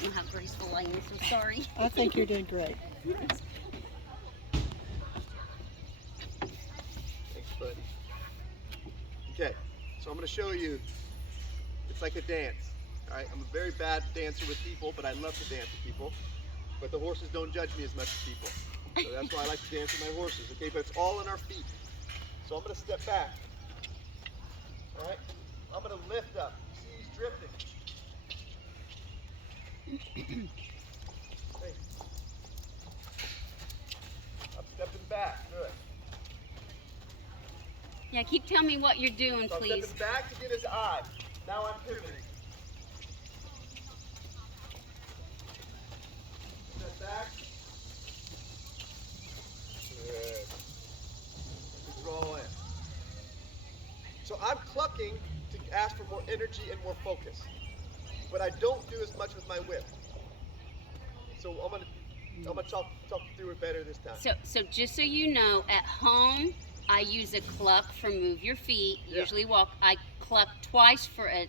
don't know how graceful I am, so sorry. I think you're doing great. Thanks, buddy. Okay, so I'm going to show you. It's like a dance. All right, I'm a very bad dancer with people, but I love to dance with people. But the horses don't judge me as much as people. So that's why I like to dance with my horses. Okay, but it's all in our feet. So I'm going to step back. All right, I'm going to lift up. You see he's drifting. Hey. I'm stepping back. Good. Yeah, keep telling me what you're doing, So I'm please. stepping back to get his eye. Now I'm pivoting. Step back. Good. Draw in. So I'm clucking to ask for more energy and more focus. But I don't do as much with my whip. So I'm gonna talk through it better this time. So just so you know, at home I use a cluck for move your feet. Yeah. Usually walk. I cluck twice for a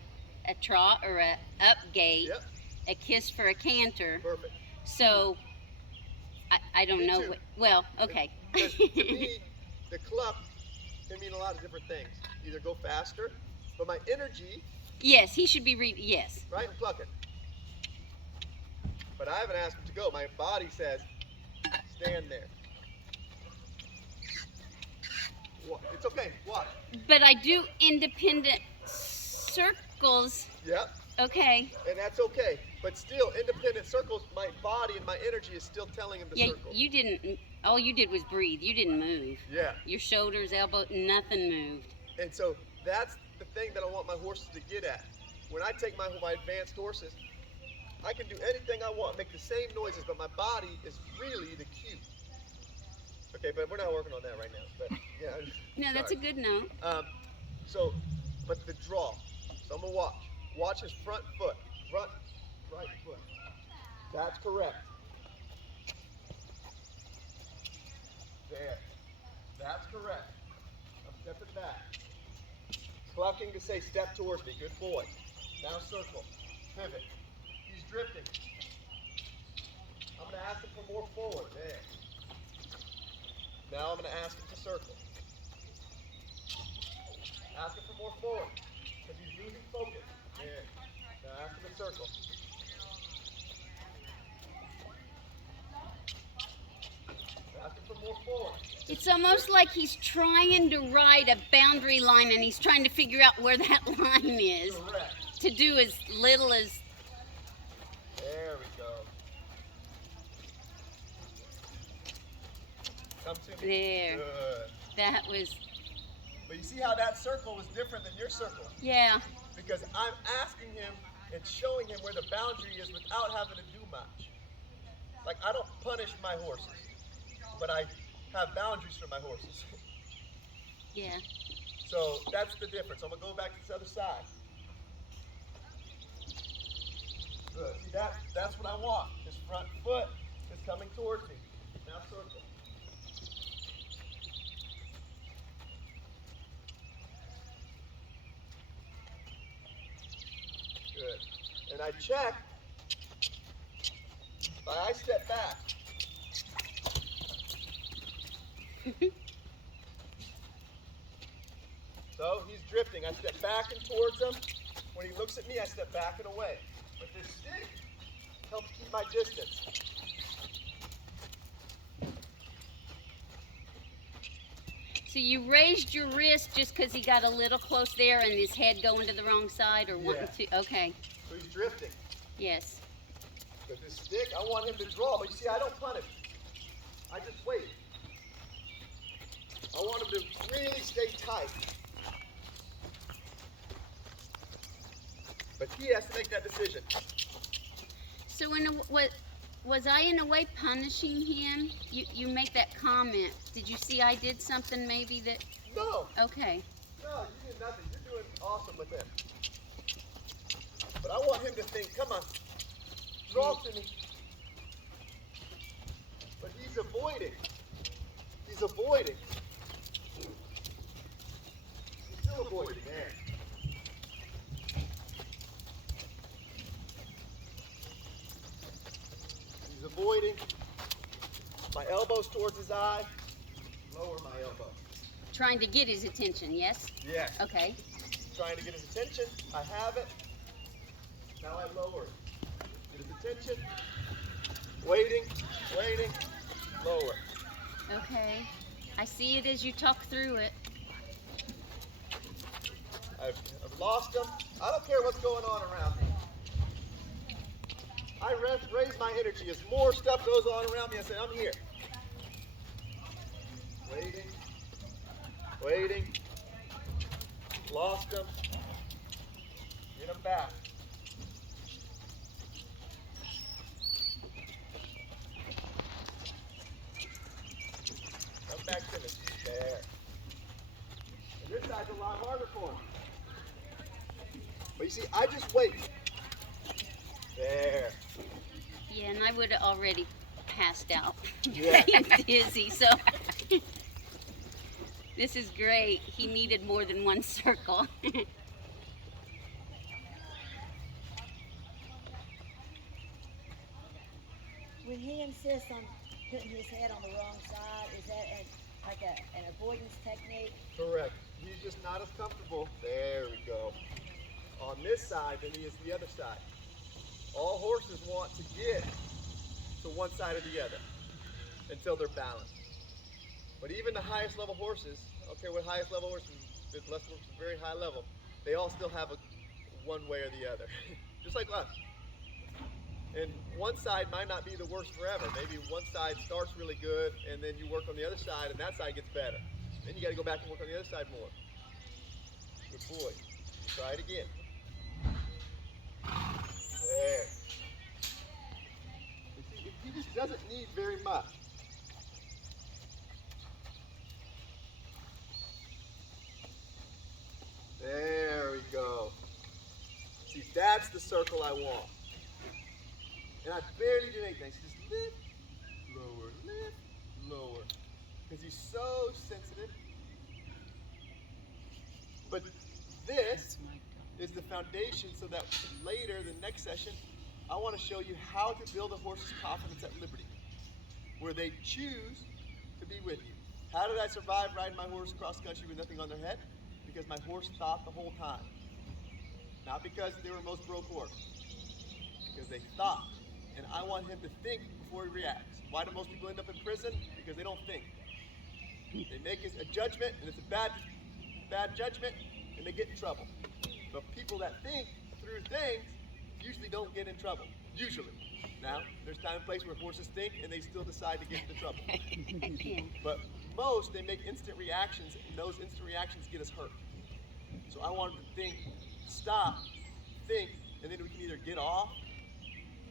trot or a up gait. Yep. A kiss for a canter. Perfect. So I don't Me know. too. Well, okay. Because to me, the cluck can mean a lot of different things. Either go faster, but my energy, Yes, he should be yes. right, I'm clucking. But I haven't asked him to go. My body says, stand there. It's okay, watch. But I do independent circles. Yep, Okay. and that's okay. But still, independent circles, my body and my energy is still telling him to Yeah, circle. you didn't. All you did was breathe. You didn't move. Yeah. Your shoulders, elbow, nothing moved. And so that's the thing that I want my horses to get at. When I take my advanced horses, I can do anything I want, make the same noises, but my body is really the cue. Okay, but we're not working on that right now. But yeah. No, that's a good note. But the draw. So I'm gonna watch. Watch his front foot, front right foot. That's correct. There. That's correct. I'm stepping back. Clucking to say step towards me. Good boy. Now circle. Pivot. He's drifting. I'm going to ask him for more forward. There. Now I'm going to ask him to circle. Ask him for more forward. Because he's losing focus. There. Now ask him to circle. Ask him for more forward. It's almost like he's trying to ride a boundary line and he's trying to figure out where that line is. Correct. To do as little as. There we go. Come to me. There. Good. That was. But you see how that circle was different than your circle? Yeah. Because I'm asking him and showing him where the boundary is without having to do much. Like, I don't punish my horses, but I have boundaries for my horses. Yeah. So that's the difference. I'm going to go back to this other side. Good. See, that's what I want. His front foot is coming towards me. Now circle. Good. And I check. I step back. So he's drifting. I step back and towards him. When he looks at me, I step back and away. But this stick helps keep my distance. So you raised your wrist just because he got a little close there and his head going to the wrong side or wanting to. Okay. So he's drifting. Yes. But this stick, I want him to draw. But you see, I don't punish. I just wait. I want him to really stay tight. But he has to make that decision. So was I in a way punishing him? You make that comment. Did you see I did something maybe that? No. Okay. No, you did nothing. You're doing awesome with him. But I want him to think, come on, draw to me. But he's avoiding. He's avoiding. He's still avoiding, man. He's avoiding. My elbow's towards his eye. Lower my elbow. Trying to get his attention, yes? Yes. Okay. Trying to get his attention. I have it. Now I lower it. Get his attention. Waiting, waiting, lower. Okay. I see it as you talk through it. I've lost him. I don't care what's going on around me. I raise my energy. As more stuff goes on around me, I say, I'm here. Waiting, waiting. Lost him. Get him back. Come back to me. There. And this side's a lot harder for him. But you see, I just wait. There. Yeah, and I would have already passed out. Yeah. I'm dizzy, so this is great. He needed more than one circle. When he insists on putting his head on the wrong side, is that an avoidance technique? Correct. He's just not as comfortable. There we go. On this side than he is the other side. All horses want to get to one side or the other until they're balanced. But even the highest level horses, I don't care what highest level horses, this less horses very high level, they all still have a one way or the other. Just like us. And one side might not be the worst forever. Maybe one side starts really good and then you work on the other side and that side gets better. Then you got to go back and work on the other side more. Good boy. Try it again. There. You see, he just doesn't need very much. There we go. See, that's the circle I want. And I barely do anything. So just lift, lower. Because he's so sensitive. But this is the foundation so that later, the next session, I want to show you how to build a horse's confidence at liberty, where they choose to be with you. How did I survive riding my horse cross country with nothing on their head? Because my horse thought the whole time. Not because they were most broke horse. Because they thought. And I want him to think before he reacts. Why do most people end up in prison? Because they don't think. They make a judgment, and it's a bad judgment, and they get in trouble. But people that think through things usually don't get in trouble. Usually. Now, there's time and place where horses think, and they still decide to get into trouble. But most, they make instant reactions, and those instant reactions get us hurt. So I want them to think, stop, think, and then we can either get off,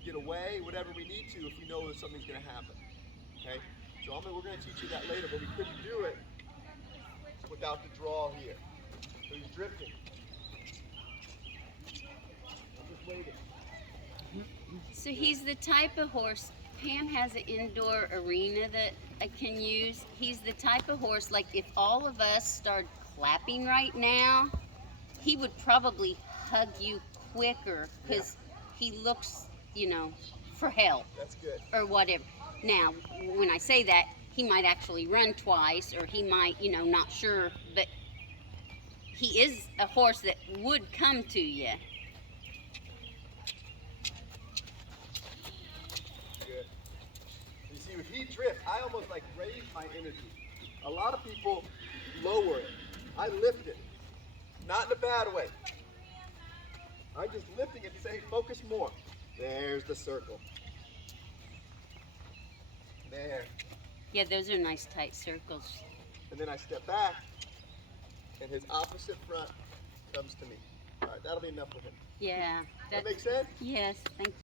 get away, whatever we need to if we know that something's going to happen. Okay? So we're going to teach you that later, but we couldn't do it without the draw here. So he's drifting. I'm just waiting. So he's the type of horse, Pam has an indoor arena that I can use. He's the type of horse, like if all of us start clapping right now, he would probably hug you quicker because he looks, for help. That's good. Or whatever. Now, when I say that, he might actually run twice, or he might, not sure, but he is a horse that would come to you. Good. You see, when he drifts, I almost raise my energy. A lot of people lower it. I lift it. Not in a bad way. I'm just lifting it to say, focus more. There's the circle. There. Yeah, those are nice tight circles. And then I step back, and his opposite front comes to me. All right, that'll be enough for him. Yeah. That make sense? Yes, thank you.